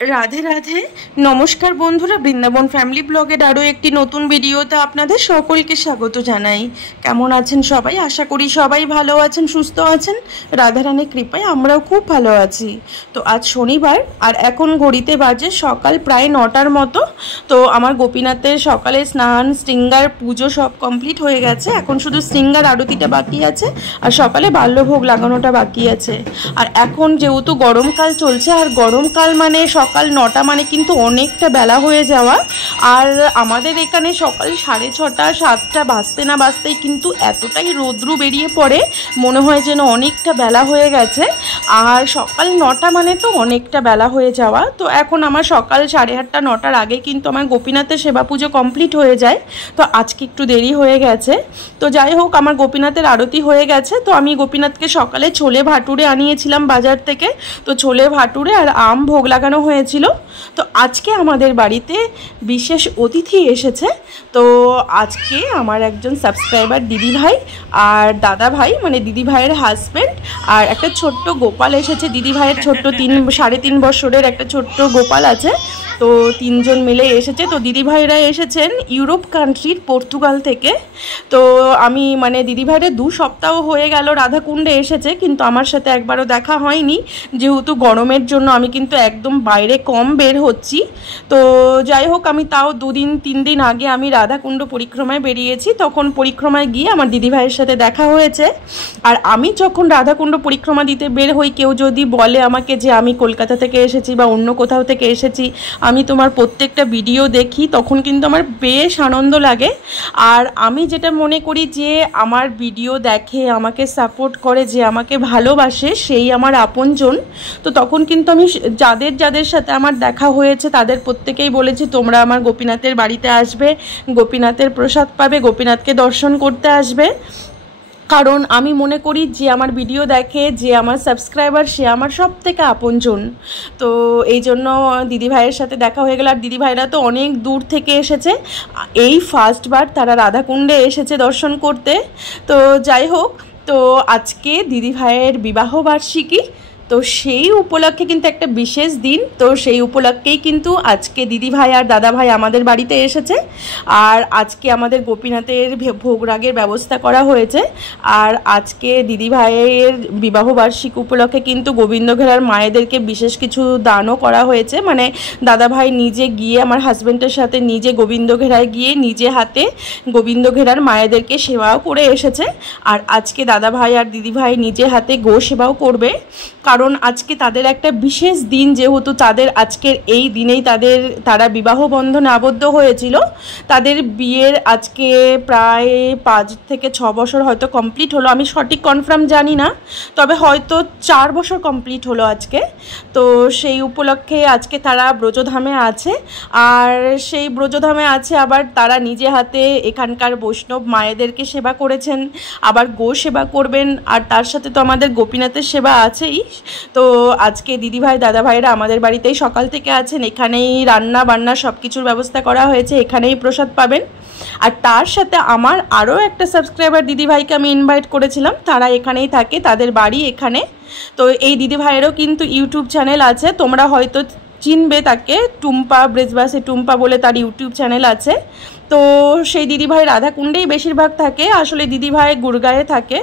राधे राधे नमस्कार बंधुरा बृंदावन फैमिली ब्लगेर आरो एकटी नतून भिडियोते आपनादेर सकलके स्वागत जानाई। केमन आछेन सबाई? आशा करी सबाई भालो आछेन, सुस्थ आछेन। राधारानी कृपाय आमराओ खूब भालो आछि। तो आज शनिवार और एखन घड़ीते बाजे सकाल प्राय 9टार मतो। तो आमार गोपीनाथेर सकाले स्नान श्रृंगार पुजो सब कमप्लीट हये गेछे। एखन शुधु श्रृंगार आरतीटा बाकी आछे और सकाले बाल्यभोग लागानोटा बाकी आछे। और एखन जेहेतु गरमकाल चलछे और गरमकाल माने सकाल 9टा माने किन्तु अनेकटा बेला हये जावा। और आमादेर एखाने सकाल 6:30 7टा बाजते ना बाजतेई किन्तु एतटाई रौद्र बेरिये पड़े मने हय जेन अनेकटा बेला हये गेछे। और सकाल 9टा माने तो अनेकटा बेला हये जावा। तो एखन आमार सकाल 8:30 9टार आगे किन्तु आमार गोपीनाथेर सेवा पुजो कमप्लीट हये जाय। तो आजके एकटु देरी हये गेछे। तो যাই হোক আমার গোপীনাথের আরতি হয়ে গেছে। তো আমি গোপীনাথকে সকালে ছোলে ভাটুরে আনিয়েছিলাম বাজার থেকে। তো ছোলে ভাটুরে আর আম ভোগ লাগানো হয়েছিল। তো আজকে আমাদের বাড়িতে বিশেষ অতিথি এসেছে। তো আজকে আমার একজন সাবস্ক্রাইবার দিদি ভাই আর দাদা ভাই মানে দিদি ভাইয়ের হাজবেন্ড আর একটা ছোট্ট গোপাল এসেছে। দিদি ভাইয়ের ছোট্ট 3.5 বছরের একটা ছোট্ট গোপাল আছে। তো তিনজন মিলে এসেছে। তো দিদি ভাইরা এসেছেন ইউরোপ কান্ট্রির পর্তুগাল থেকে। তো আমি মানে দিদি ভাইরা 2 সপ্তাহ হয়ে গেল রাধাকুণ্ডে এসেছে, কিন্তু আমার সাথে একবারও দেখা হয়নি যেহেতু গরমের জন্য আমি কিন্তু একদম বাইরে কম বের হচ্ছি। তো যাই হোক আমি তাও 2 দিন 3 দিন আগে আমি রাধাকুণ্ড পরিক্রমায় বেরিয়েছি। তখন পরিক্রমায় গিয়ে আমার দিদি ভাইয়ের সাথে দেখা হয়েছে। আর আমি যখন রাধাকুণ্ড পরিক্রমা দিতে বের হই কেউ যদি বলে আমাকে যে আমি কলকাতা থেকে এসেছি বা অন্য কোথাও থেকে এসেছি, আমি তোমার প্রত্যেকটা ভিডিও দেখি, তখন কিন্তু আমার বেশ আনন্দ লাগে। আর আমি যেটা মনে করি যে আমার ভিডিও দেখে আমাকে সাপোর্ট করে যে আমাকে ভালোবাসে সেই আমার আপনজন। তো তখন কিন্তু আমি যাদের যাদের সাথে আমার দেখা হয়েছে তাদের প্রত্যেকেই বলেছি তোমরা আমার গোপীনাথের বাড়িতে আসবে, গোপীনাথের প্রসাদ পাবে, গোপীনাথকে দর্শন করতে আসবে। কারণ আমি মনে করি যে আমার ভিডিও দেখে যে আমার সাবস্ক্রাইবার সে আমার সব থেকে আপনজন। তো এই জন্য দিদি ভাইয়ের সাথে দেখা হয়ে গেল। আর দিদি ভাইরা তো অনেক দূর থেকে এসেছে, এই ফার্স্টবার তারা রাধাকুণ্ডে এসেছে দর্শন করতে। তো যাই হোক, তো আজকে দিদি ভাইয়ের বিবাহ বার্ষিকী। তো সেই উপলক্ষে কিন্তু একটা বিশেষ দিন। তো সেই উপলক্ষেই কিন্তু আজকে দিদি ভাই আর দাদা ভাই আমাদের বাড়িতে এসেছে। আর আজকে আমাদের গোপীনাথের ভোগরাগের ব্যবস্থা করা হয়েছে। আর আজকে দিদি ভাইয়ের বিবাহ বার্ষিকী উপলক্ষে কিন্তু গোবিন্দঘেরার মায়েদেরকে বিশেষ কিছু দানও করা হয়েছে। মানে দাদা ভাই নিজে গিয়ে আমার হাজব্যান্ডের সাথে নিজে গোবিন্দঘেরায় গিয়ে নিজে হাতে গোবিন্দঘেরার মায়েদেরকে সেবাও করে এসেছে। আর আজকে দাদা ভাই আর দিদি ভাই নিজে হাতে গো সেবাও করবে। কারণ আজকে তাদের একটা বিশেষ দিন, যেহেতু তাদের আজকের এই দিনেই তারা বিবাহ বন্ধনে আবদ্ধ হয়েছিল। তাদের বিয়ের আজকে প্রায় 5 থেকে 6 বছর হয়তো কমপ্লিট হলো, আমি সঠিক কনফার্ম জানি না, তবে হয়তো 4 বছর কমপ্লিট হলো আজকে। তো সেই উপলক্ষে আজকে তারা ব্রজধামে আছে। আর সেই ব্রজধামে আছে আবার তারা নিজে হাতে এখানকার বৈষ্ণব মায়েদেরকে সেবা করেছেন, আবার গো সেবা করবেন। আর তার সাথে তো আমাদের গোপীনাথের সেবা আছেই। তো আজকে দিদি ভাই দাদা ভাইরা আমাদের বাড়িতেই সকাল থেকে আছেন। এখানেই রান্না বান্না সব কিছুর ব্যবস্থা করা হয়েছে, এখানেই প্রসাদ পাবেন। আর তার সাথে আমার আরও একটা সাবস্ক্রাইবার দিদি ভাইকে আমি ইনভাইট করেছিলাম, তারা এখানেই থাকে, তাদের বাড়ি এখানে। তো এই দিদি ভাইয়েরও কিন্তু ইউটিউব চ্যানেল আছে, তোমরা হয়তো চিনবে তাকে, টুম্পা ব্রেজবাসী টুম্পা বলে তার ইউটিউব চ্যানেল আছে। তো সেই দিদি ভাই রাধাকুণ্ডেই বেশিরভাগ থাকে, আসলে দিদি ভাই গুড়গাঁয়ে থাকে।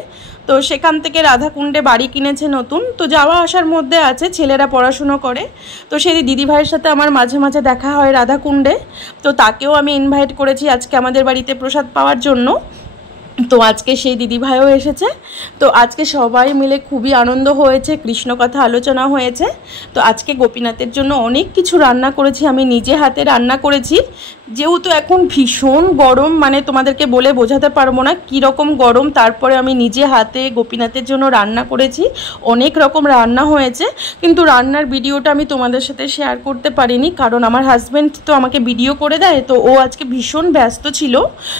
তো সেখান থেকে রাধাকুণ্ডে বাড়ি কিনেছে নতুন। তো যাওয়া আসার মধ্যে আছে, ছেলেরা পড়াশুনো করে। তো সেই দিদি ভাইয়ের সাথে আমার মাঝে মাঝে দেখা হয় রাধাকুণ্ডে। তো তাকেও আমি ইনভাইট করেছি আজকে আমাদের বাড়িতে প্রসাদ পাওয়ার জন্য। তো আজকে সেই দিদি ভাইও এসেছে। তো আজকে সবাই মিলে খুবই আনন্দ হয়েছে, কৃষ্ণ কথা আলোচনা হয়েছে। তো আজকে গোপীনাথের জন্য অনেক কিছু রান্না করেছি, আমি নিজে হাতে রান্না করেছি। যেহেতু এখন ভীষণ গরম, মানে তোমাদেরকে বলে বোঝাতে পারবো না কী রকম গরম, তারপরে আমি নিজে হাতে গোপীনাথের জন্য রান্না করেছি। অনেক রকম রান্না হয়েছে, কিন্তু রান্নার ভিডিওটা আমি তোমাদের সাথে শেয়ার করতে পারিনি, কারণ আমার হাজব্যান্ড তো আমাকে ভিডিও করে দেয়। তো ও আজকে ভীষণ ব্যস্ত ছিল,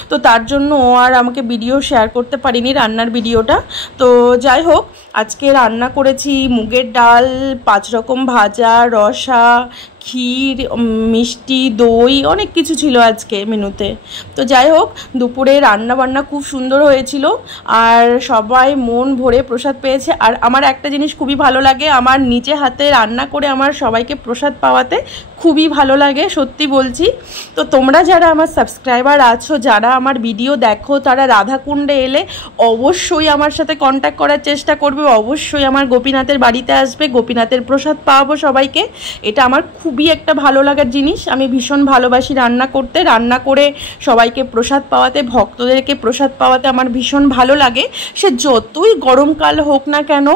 তো তার জন্য ও আর আমাকে ভিডিও শেয়ার করতে পারিনি রান্নার ভিডিওটা। তো যাই হোক, আজকে রান্না করেছি মুগের ডাল, 5 রকম ভাজা, রসা, ক্ষীর, মিষ্টি, দই, অনেক কিছু ছিল আজকে মেনুতে। তো যাই হোক, দুপুরে রান্না বান্না খুব সুন্দর হয়েছিল আর সবাই মন ভরে প্রসাদ পেয়েছে। আর আমার একটা জিনিস খুবই ভালো লাগে, আমার নিজে হাতে রান্না করে আমার সবাইকে প্রসাদ পাওয়াতে খুবই ভালো লাগে, সত্যি বলছি। তো তোমরা যারা আমার সাবস্ক্রাইবার আছো, যারা আমার ভিডিও দেখো, তারা রাধাকুণ্ডে এলে অবশ্যই আমার সাথে কন্ট্যাক্ট করার চেষ্টা করবে, অবশ্যই আমার গোপীনাথের বাড়িতে আসবে, গোপীনাথের প্রসাদ পাওয়াবো সবাইকে। এটা আমার খুবই একটা ভালো লাগার জিনিস। আমি ভীষণ ভালোবাসি রান্না করতে, রান্না করে সবাইকে প্রসাদ পাওয়াতে, ভক্তদেরকে প্রসাদ পাওয়াতে আমার ভীষণ ভালো লাগে। সে যতই গরমকাল হোক না কেন,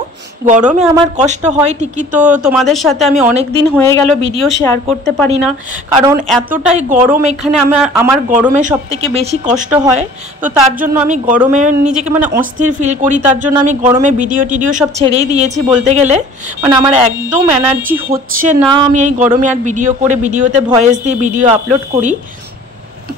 গরমে আমার কষ্ট হয় ঠিকই, তো তোমাদের সাথে আমি অনেক দিন হয়ে গেল ভিডিও শেয়ার করতে পারি না, কারণ এতটাই গরম এখানে। আমার গরমে সবথেকে বেশি কষ্ট হয়, তো তার জন্য আমি গরমে নিজেকে মানে অস্থির ফিল করি, তার জন্য আমি গরমে ভিডিও টিডিও সব ছেড়েই দিয়েছি বলতে গেলে। মানে আমার একদম এনার্জি হচ্ছে না আমি এই গরমে আর ভিডিও করে, ভিডিওতে ভয়েস দিয়ে ভিডিও আপলোড করি।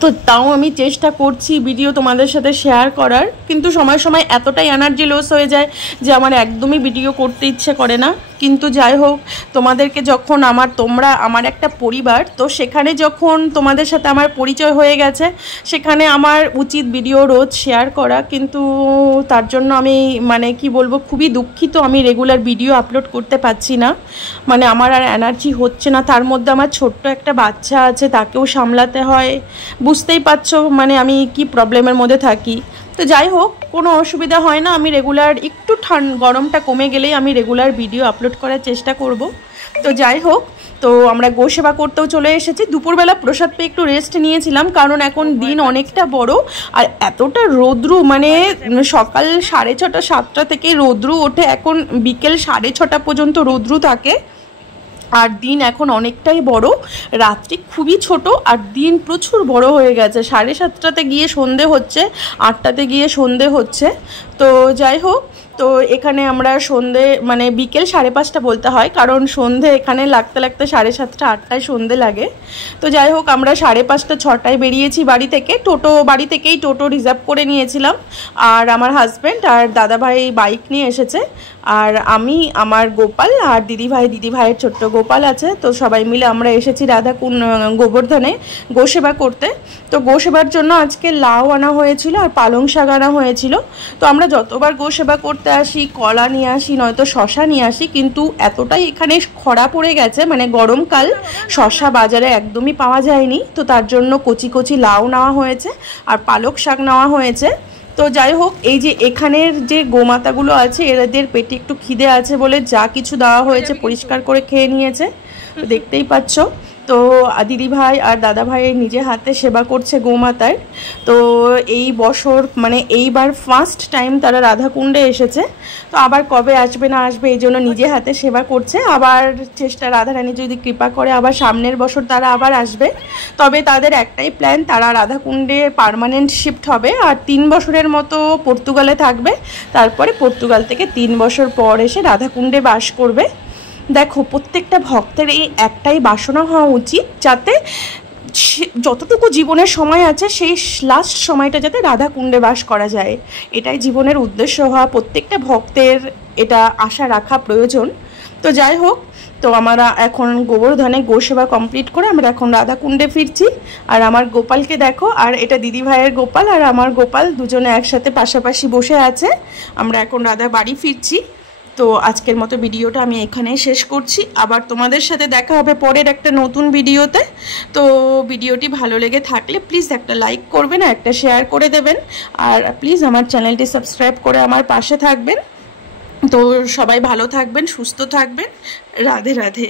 তো তাও আমি চেষ্টা করছি ভিডিও তোমাদের সাথে শেয়ার করার, কিন্তু সময় সময় এতটাই এনার্জি লস হয়ে যায় যে আমার একদমই ভিডিও করতে ইচ্ছে করে না। কিন্তু যাই হোক, তোমাদেরকে যখন তোমরা আমার একটা পরিবার, তো সেখানে যখন তোমাদের সাথে আমার পরিচয় হয়ে গেছে, সেখানে আমার উচিত ভিডিও রোজ শেয়ার করা। কিন্তু তার জন্য আমি মানে কি বলবো, খুবই দুঃখিত, আমি রেগুলার ভিডিও আপলোড করতে পারছি না। মানে আমার আর এনার্জি হচ্ছে না, তার মধ্যে আমার ছোট্ট একটা বাচ্চা আছে, তাকেও সামলাতে হয়, বুঝতেই পারছো মানে আমি কি প্রবলেমের মধ্যে থাকি। তো যাই হোক, কোনো অসুবিধা হয় না, আমি রেগুলার একটু গরমটা কমে গেলেই আমি রেগুলার ভিডিও আপলোড করার চেষ্টা করব। তো যাই হোক, তো আমরা গোসেবা করতেও চলে এসেছি। দুপুরবেলা প্রসাদ পেয়ে একটু রেস্ট নিয়েছিলাম, কারণ এখন দিন অনেকটা বড় আর এতটা রৌদ্রু, মানে সকাল 6:30 7টা থেকে রৌদ্রু ওঠে, এখন বিকেল 6:30 পর্যন্ত রৌদ্রু থাকে। আর দিন এখন অনেকটাই বড়, রাত্রি খুবই ছোট আর দিন প্রচুর বড় হয়ে গেছে। 7:30টাতে গিয়ে সন্ধে হচ্ছে, 8টাতে গিয়ে সন্ধে হচ্ছে। তো যাই হোক, তো এখানে আমরা সন্ধে মানে বিকেল 5:30 বলতে হয়, কারণ সন্ধে এখানে লাগতে লাগতে 7:30 8টায় সন্ধে লাগে। তো যাই হোক, আমরা 5:30 6টায় বেরিয়েছি বাড়ি থেকে। বাড়ি থেকেই টোটো রিজার্ভ করে নিয়েছিলাম, আর আমার হাজব্যান্ড আর দাদাভাই বাইক নিয়ে এসেছে, আর আমি, আমার গোপাল আর দিদিভাইয়ের ছোট্ট গোপাল আছে। তো সবাই মিলে আমরা এসেছি গোবর্ধনে গোসেবা করতে। তো গোসেবার জন্য আজকে লাউ আনা হয়েছিল আর পালং শাক আনা হয়েছিল। তো আমরা যতবার গোসেবা করতে আসি, কলা নিয়ে আসি, নয়তো শশা নিয়ে আসি, কিন্তু এতটাই এখানে খরা পড়ে গেছে, মানে গরমকাল, শশা বাজারে একদমই পাওয়া যায়নি। তো তার জন্য কচি কচি লাউ নেওয়া হয়েছে আর পালক শাক নেওয়া হয়েছে। তো যাই হোক, এই যে এখানের যে গোমাতাগুলো আছে, এদের পেটে একটু খিদে আছে বলে যা কিছু দেওয়া হয়েছে পরিষ্কার করে খেয়ে নিয়েছে, দেখতেই পাচ্ছ। তো দিদিভাই আর দাদাভাই নিজে হাতে সেবা করছে গোমাতার। তো এই বছর মানে এইবার ফার্স্ট টাইম তারা রাধাকুণ্ডে এসেছে। তো আবার কবে আসবে না আসবে এই জন্য নিজে হাতে সেবা করছে। আবার চেষ্টা, রাধারানী যদি কৃপা করে আবার সামনের বছর তারা আবার আসবে। তবে তাদের একটাই প্ল্যান, তারা রাধাকুণ্ডে পার্মানেন্ট শিফট হবে আর 3 বছরের মতো পর্তুগালে থাকবে। তারপরে পর্তুগাল থেকে 3 বছর পর এসে রাধাকুণ্ডে বাস করবে। দেখো, প্রত্যেকটা ভক্তের এই একটাই বাসনা হওয়া উচিত, যাতে যতটুকু জীবনের সময় আছে সেই লাস্ট সময়টা যাতে রাধাকুণ্ডে বাস করা যায়। এটাই জীবনের উদ্দেশ্য হওয়া প্রত্যেকটা ভক্তের, এটা আশা রাখা প্রয়োজন। তো যাই হোক, তো আমরা এখন গোবর্ধনে গোসেবা কমপ্লিট করে আমরা এখন রাধাকুণ্ডে ফিরছি। আর আমার গোপালকে দেখো, আর এটা দিদিভাইয়ের গোপাল আর আমার গোপাল, দুজনে একসাথে পাশাপাশি বসে আছে। আমরা এখন রাধা বাড়ি ফিরছি। তো আজকের মতো ভিডিওটা আমি এখানেই শেষ করছি, আবার তোমাদের সাথে দেখা হবে পরের একটা নতুন ভিডিওতে। তো ভিডিওটি ভালো লেগে থাকলে প্লিজ একটা লাইক করবেন, একটা শেয়ার করে দেবেন, আর প্লিজ আমার চ্যানেলটি সাবস্ক্রাইব করে আমার পাশে থাকবেন। তো সবাই ভালো থাকবেন, সুস্থ থাকবেন। রাধে রাধে।